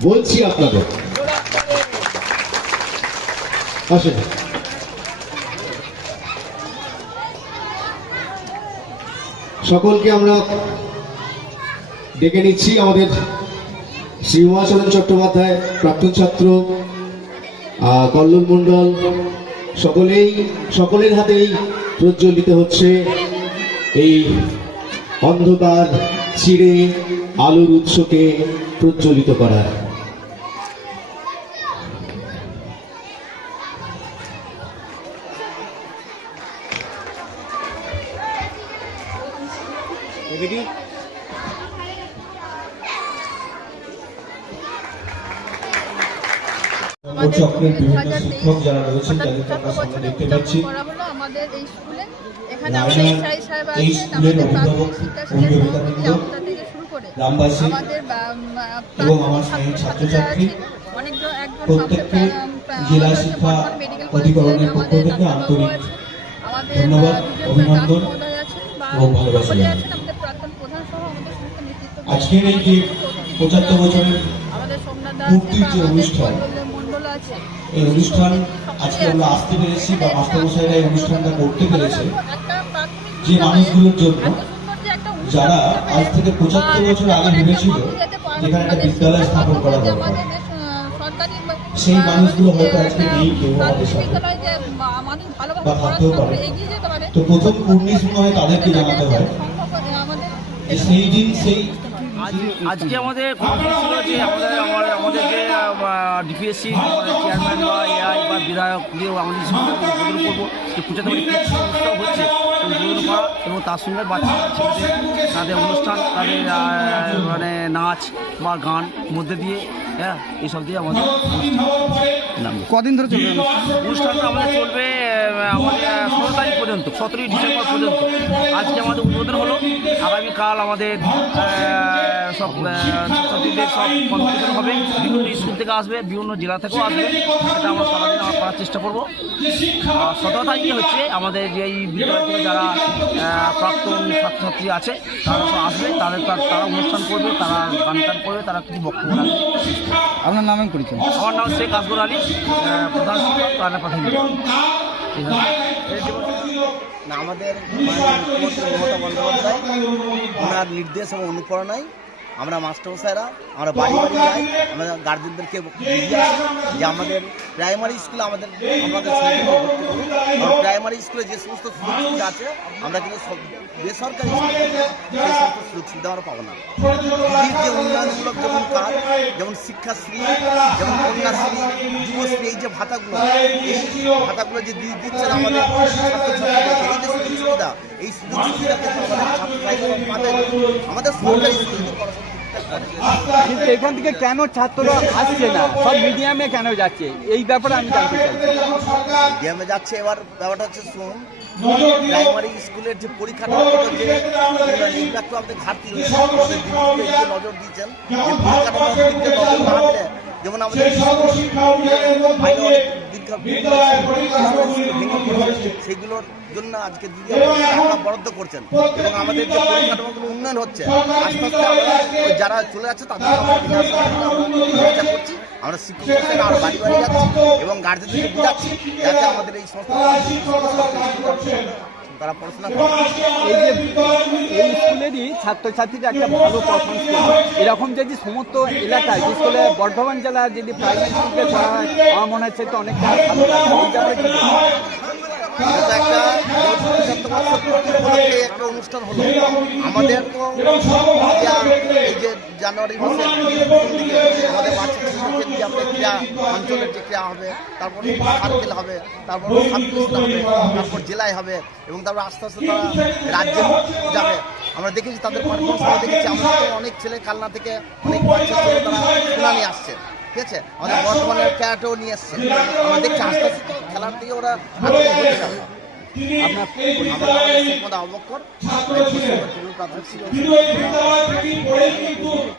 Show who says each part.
Speaker 1: বলছি আপনাদের। আসেন। সকলকে আমরা ডেকে নিচ্ছি আমাদের শ্রী উমাচরণ চট্টোপাধ্যায় প্রাক্তন ছাত্র কল্লোল মণ্ডল সকলেই সকলের হাতেই প্রজ্বলিত হচ্ছে এই অন্ধকার ছিঁড়ে আলোর উৎসকে প্রজ্বলিত করার।
Speaker 2: চক্রের বিভিন্ন শিক্ষক যারা রয়েছেন তাদেরকে আমরা সামনে দেখতে পাচ্ছি।
Speaker 3: আমাদের এই স্কুলে। এখানে আমাদের সাহেব আছেন আমাদের প্রাথমিক শিক্ষা থেকে শুরু করে আমাদের ছাত্রছাত্রীরা আছেন, একজন
Speaker 2: জেলা শিক্ষা অধিকরণের পক্ষ থেকে আন্তরিক ধন্যবাদ, অভিনন্দন এবং ভালোবাসা আজকের এই যে পঁচাত্তর বছরের পূর্তির যে অনুষ্ঠান,
Speaker 3: আছে।
Speaker 2: এই অনুষ্ঠান আজকে আমরা আসতে পেরেছি বা মাস্টারমশাইরা এই অনুষ্ঠানটা করতে পেরেছে যে মানুষগুলোর জন্য যারা আজ থেকে 75 বছর আগে ভেবেছিল যেখানে একটা বিদ্যালয় স্থাপন করা দরকার। সেই মানুষগুলো হয়তো আজকে নেই কেউ আমাদের সাথে। বা থাকতেও পারে। তো প্রথম কুর্নিশ মনে হয় তাদেরকে জানাতে হয় সেই দিন সেই
Speaker 4: আজ- আজকে আমাদের আমাদের আমার ডিপিএসসি চেয়ারম্যান বা এআই বা বিধায়ক দিয়েও আমাদের স্কুলে উদ্বোধন করব। যে পূজাতে উৎসব হচ্ছে উদ্বোধন করা এবং তার সঙ্গে বাচ্চা তাদের অনুষ্ঠান তাদের মানে নাচ বা গান মধ্যে দিয়ে হ্যাঁ এইসব দিয়ে আমাদের অনুষ্ঠান
Speaker 5: কদিন ধরে চলবে?
Speaker 4: অনুষ্ঠানটা আমাদের চলবে আমাদের ষোলো তারিখ পর্যন্ত সতেরোই ডিসেম্বর পর্যন্ত। আজকে আমাদের উদ্বোধন হলো। আগামীকাল আমাদের সব ছাত্রছাত্রীদের সব কম্পিটিশন হবে বিভিন্ন স্কুল থেকে আসবে বিভিন্ন জেলা থেকেও আসবে। সেটা আমরা সারাদিন আমরা করার চেষ্টা করব। আর সতেরো তারিখে হচ্ছে আমাদের যে এই বিদ্যালয় থেকে যারা প্রাক্তন ছাত্রছাত্রী আছে তারা সব আসবে তাদের তারা তারা অনুষ্ঠান করবে তারা গান টান করবে তারা কিছু বক্তব্য রাখবে।
Speaker 5: আপনার নামে পরিচয়।
Speaker 4: আমার নাম শেখ আসগর আলী প্রধান শিক্ষক রানা প্রাথমিক।
Speaker 6: আমাদের মুখ্যমন্ত্রী মমতা বন্দ্যোপাধ্যায় ওনার নির্দেশ এবং অনুপ্রেরণায় আমরা মাস্টারমশাইরা আমরা বাড়ি বাড়ি যাই আমরা গার্জেনদেরকে যে আমাদের প্রাইমারি স্কুলে আমাদের প্রাইমারি স্কুলে যে সমস্ত সুযোগ সুবিধা আছে, আমরা কিন্তু বেসরকারি সুযোগ সুবিধা আমরা পাবো না যে উন্নয়নমূলক যেমন কাজ, যেমন শিক্ষাশ্রী, যেমন কন্যাশ্রী, যুবশ্রী, এই যে ভাতাগুলো, এই ভাতাগুলো যে দিদি দিচ্ছেন আমাদের এই যে সুযোগ সুবিধা এই সুযোগ সুবিধা আমাদের। আমাদের সরকারি স্কুলে পড়াশোনা।
Speaker 5: কিন্তু এখান থেকে কেন ছাত্ররা আসছে না? সব মিডিয়ামে কেন যাচ্ছে? এই ব্যাপারে আমি জানতে চাই।
Speaker 6: মিডিয়ামে যাচ্ছে এবার ব্যাপারটা হচ্ছে শুন প্রাইমারি স্কুলের যে পরীক্ষাটা একটু ঘাটতি নজর দিয়েছেন যে পরীক্ষাটা যেমন আমাদের সেগুলোর জন্য আজকে দিদি বরাদ্দ করছেন এবং আমাদের যে পরিকাঠামোগুলো উন্নয়ন হচ্ছে আস্তে আস্তে যারা চলে যাচ্ছে তাদের করছি আমরা শিক্ষক বাড়ি বাড়ি যাচ্ছি, এবং গার্জেনদের যাচ্ছি, যাতে আমাদের এই সংস্থা তারা পড়াশোনা করে।
Speaker 5: এই যে এই স্কুলেরই ছাত্রছাত্রীরা একটা ভালো পারফরমেন্স করে এরকম যদি সমস্ত এলাকায়, বিশেষ করে বর্ধমান জেলা যদি প্রাইমারি স্কুলে করা হয়, আমার মনে হচ্ছে তো অনেকটা
Speaker 6: একটা অনুষ্ঠান হলো। আমাদের তো এই যে জানুয়ারি মাসে আমাদের বাচ্চা ছেলেদেরকে নিয়ে ক্রিয়া অঞ্চলের যে ক্রিয়া হবে তারপর সার্কেল হবে তারপর সাব হবে তারপর জেলায় হবে এবং তারপর আস্তে আস্তে তারা রাজ্যে যাবে। আমরা দেখেছি তাদের পারফরমেন্স আমরা দেখেছি আমরা তো অনেক ছেলে কালনা থেকে অনেক বাচ্চা ছেলে তারা সোনা নিয়ে আসছে ঠিক আছে? আমাদের বর্তমানে ক্যারাটেও নিয়ে এসছে। আমরা দেখছি আস্তে আস্তে খেলার দিকে ওরা
Speaker 5: আপনার
Speaker 6: আমরা আমাদের শেখ মোহাম্মদ আবু বকর, এই পশ্চিমবঙ্গ তৃণমূল প্রাথমিক